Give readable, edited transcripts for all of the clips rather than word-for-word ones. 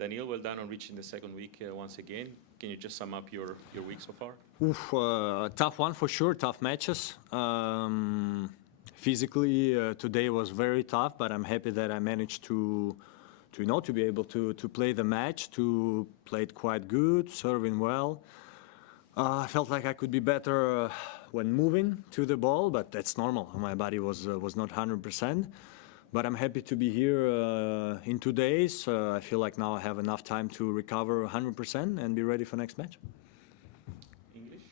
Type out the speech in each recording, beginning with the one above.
Daniil, well done on reaching the second week once again. Can you just sum up your week so far? Tough one for sure, tough matches. Physically, today was very tough, but I'm happy that I managed to be able to play the match, to play it quite good, serving well. I felt like I could be better when moving to the ball, but that's normal. My body was not 100%. But I'm happy to be here in 2 days. I feel like now I have enough time to recover 100% and be ready for next match. English?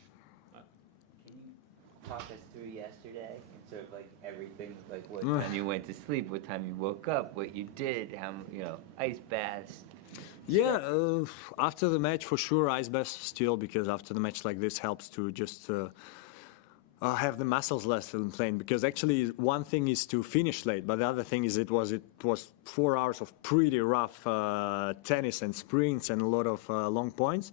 Can you talk us through yesterday and sort of like everything, like what time you went to sleep, what time you woke up, what you did, how, ice baths? Yeah, after the match, for sure, ice baths still, because after the match like this helps to just have the muscles less inflamed. Because actually, one thing is to finish late, but the other thing is it was 4 hours of pretty rough tennis and sprints and a lot of long points.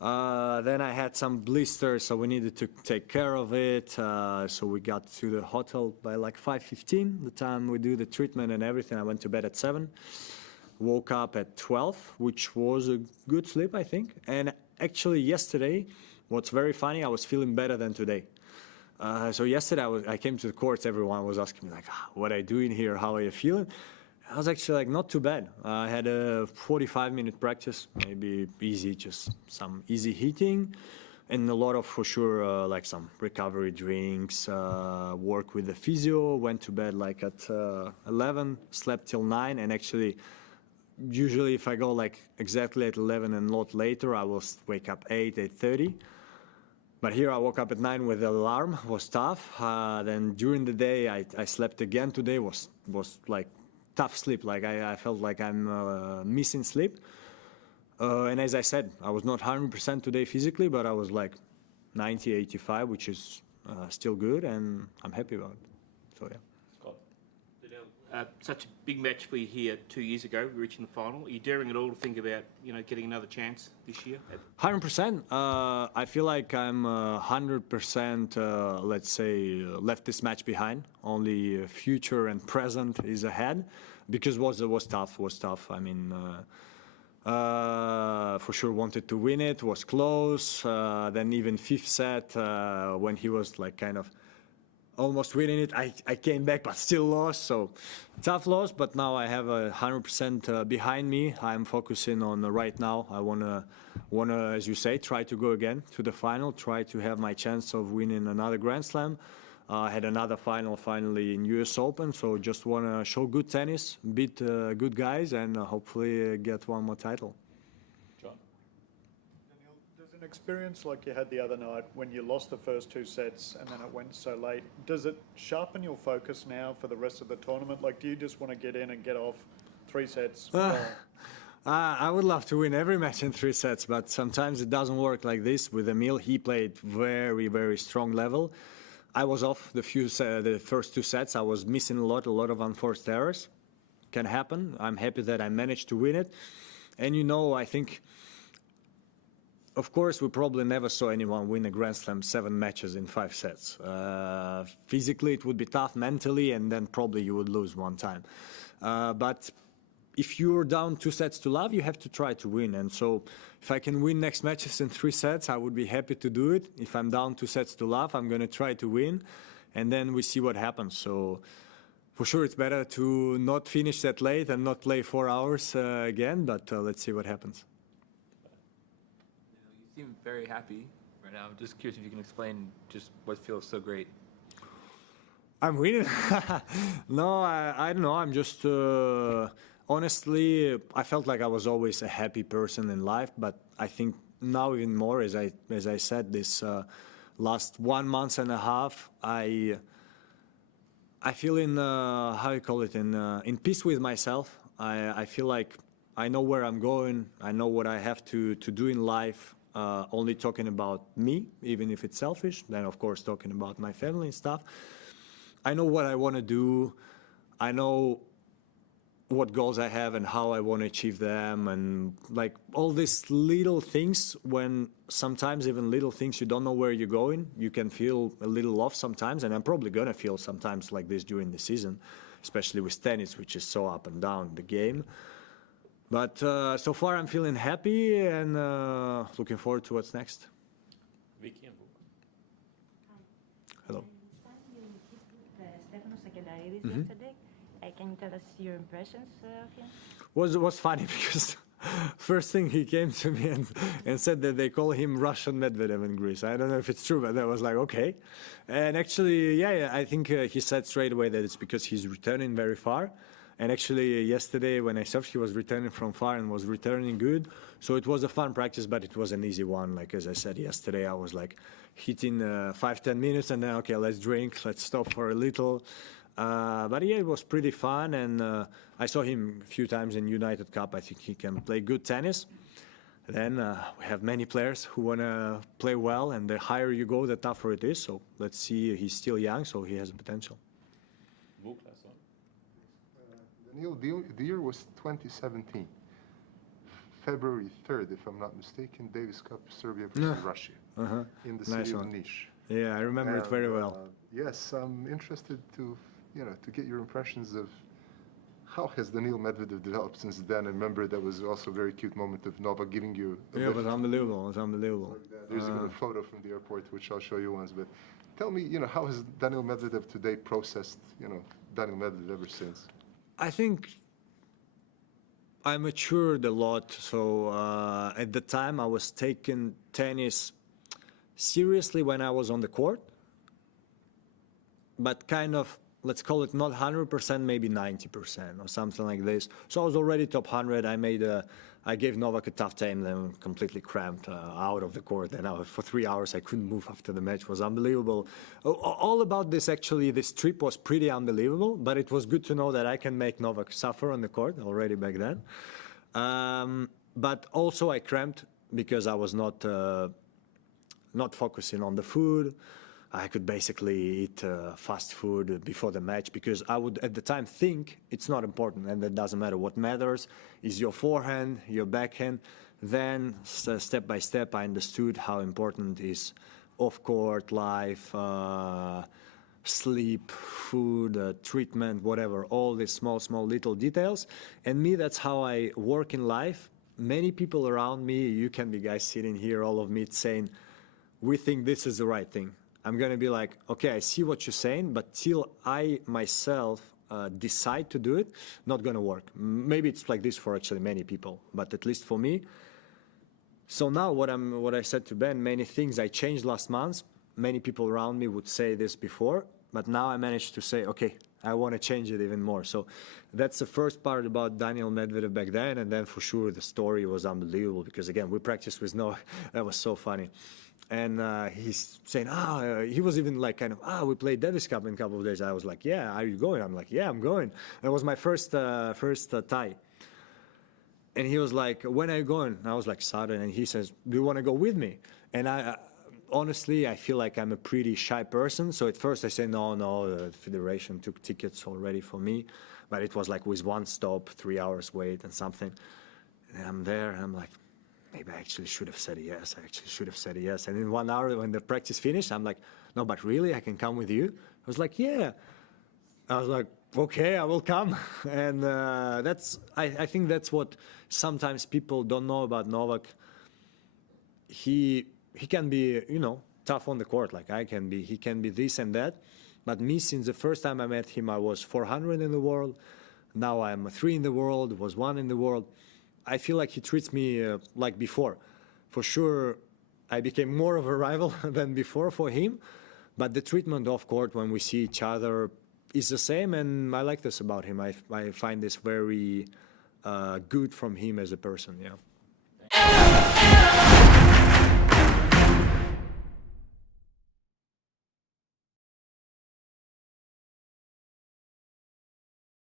Then I had some blisters, so we needed to take care of it. So we got to the hotel by like 5:15, the time we do the treatment and everything. I went to bed at 7. Woke up at 12, which was a good sleep, I think. And actually yesterday, what's very funny, I was feeling better than today. So yesterday I came to the courts, everyone was asking me like, what are you doing here, how are you feeling? I was actually like, not too bad. I had a 45-minute practice, maybe easy, just some easy hitting. And a lot of, for sure, like some recovery drinks, work with the physio, went to bed like at 11, slept till 9, and actually, usually if I go like exactly at 11 and not later, I will wake up 8:30. But here I woke up at 9 with the alarm, was tough. Then during the day, I slept again today, was like tough sleep. Like I felt like I'm missing sleep. And as I said, I was not 100% today physically, but I was like 90, 85, which is still good, and I'm happy about it. So yeah. Such a big match for you here 2 years ago, reaching the final. Are you daring at all to think about, getting another chance this year? 100%. I feel like I'm 100%, let's say, left this match behind. Only future and present is ahead, because it was tough. I mean, for sure wanted to win it, was close. Then even fifth set, when he was like kind of almost winning it, I came back but still lost, so tough loss. But now I have 100% behind me. I'm focusing on right now. I wanna, as you say, try to go again to the final, try to have my chance of winning another Grand Slam. I had another final finally in US Open, so just wanna show good tennis, beat good guys, and hopefully get one more title. An experience like you had the other night when you lost the first 2 sets and then it went so late, does it sharpen your focus now for the rest of the tournament? Like, do you just want to get in and get off 3 sets? I would love to win every match in 3 sets, but sometimes it doesn't work like this. With Emil, he played very, very strong level. I was off the first 2 sets. I was missing a lot of unforced errors. Can happen. I'm happy that I managed to win it. And I think, of course, we probably never saw anyone win a Grand Slam 7 matches in 5 sets. Physically, it would be tough mentally, and then probably you would lose one time. But if you're down 2 sets to love, you have to try to win. And so if I can win next matches in 3 sets, I would be happy to do it. If I'm down 2 sets to love, I'm going to try to win, and then we see what happens. So for sure, it's better to not finish that late and not play 4 hours again, but let's see what happens. You seem very happy right now. I'm just curious if you can explain just what feels so great. I'm winning. No, I don't know. I'm just honestly, I felt like I was always a happy person in life, but I think now even more, as I said, this last 1 month and a half, I feel in how you call it, in peace with myself. I feel like I know where I'm going. I know what I have to do in life. Only talking about me, even if it's selfish, then of course talking about my family and stuff. I know what I want to do. I know what goals I have and how I want to achieve them, and like all these little things, when sometimes even little things you don't know where you're going, you can feel a little lost sometimes, and I'm probably gonna feel sometimes like this during the season, especially with tennis, which is so up and down the game. But so far, I'm feeling happy and looking forward to what's next. Vicky and Vuk. Hello. Stefanos Sakellaridis yesterday. Can you tell us your impressions of him? Was funny because first thing he came to me and said that they call him Russian Medvedev in Greece. I don't know if it's true, but I was like, okay. And actually, yeah, I think he said straight away that it's because he's returning very far. And actually, yesterday when I served, he was returning from far and was returning good. So it was a fun practice, but it was an easy one. Like as I said yesterday, I was like hitting 5-10 minutes and then, okay, let's drink, let's stop for a little. But yeah, it was pretty fun. And I saw him a few times in United Cup. I think he can play good tennis. Then we have many players who want to play well. And the higher you go, the tougher it is. So let's see. He's still young, so he has potential. Vuk, last one. Daniil, the year was 2017. February 3rd, if I'm not mistaken, Davis Cup, Serbia versus Russia, in the city of Niš. Yeah, I remember it very well. Yes, I'm interested to get your impressions of how has Daniil Medvedev developed since then. I remember that was also a very cute moment of Novak giving you a Yeah, it lift. was unbelievable. It was unbelievable. There's even a photo from the airport, which I'll show you once. But tell me, how has Daniil Medvedev today processed, Daniil Medvedev ever since? I think I matured a lot. So at the time, I was taking tennis seriously when I was on the court, but kind of, let's call it not 100%, maybe 90% or something like this. So I was already top 100. I gave Novak a tough time, then completely cramped out of the court. And for 3 hours, I couldn't move after the match. It was unbelievable. All about this, actually, this trip was pretty unbelievable, but it was good to know that I can make Novak suffer on the court already back then. But also I cramped because I was not focusing on the food. I could basically eat fast food before the match because I would at the time think it's not important and it doesn't matter. What matters is your forehand, your backhand. Then step by step I understood how important is off-court life, sleep, food, treatment, whatever, all these small little details. And me, that's how I work in life. Many people around me, you can be guys sitting here, all of me saying, we think this is the right thing. I'm going to be like, okay, I see what you're saying, but till I myself decide to do it, not going to work. Maybe it's like this for actually many people, but at least for me. So now what I said to Ben, many things I changed last month. Many people around me would say this before, but now I managed to say, okay, I want to change it even more. So that's the first part about Daniil Medvedev back then. And then for sure, the story was unbelievable because again, we practiced with Novak. That was so funny. And he's saying, he was even like kind of, we played Davis Cup in a couple of days. I was like, yeah, are you going? I'm like, yeah, I'm going. It was my first tie. And he was like, when are you going? And I was like, Saturday. And he says, do you want to go with me? And honestly, I feel like I'm a pretty shy person. So at first I said, no, the federation took tickets already for me. But it was like with one stop, 3 hours wait and something. And I'm there and I'm like, maybe I actually should have said yes. And in 1 hour when the practice finished, I'm like, no, but really, I can come with you? I was like, yeah. I was like, okay, I will come. And I think that's what sometimes people don't know about Novak. He can be, tough on the court like I can be. He can be this and that. But me, since the first time I met him, I was 400 in the world. Now I'm 3 in the world, was 1 in the world. I feel like he treats me like before. For sure, I became more of a rival than before for him. But the treatment off court when we see each other is the same, and I like this about him. I find this very good from him as a person, yeah.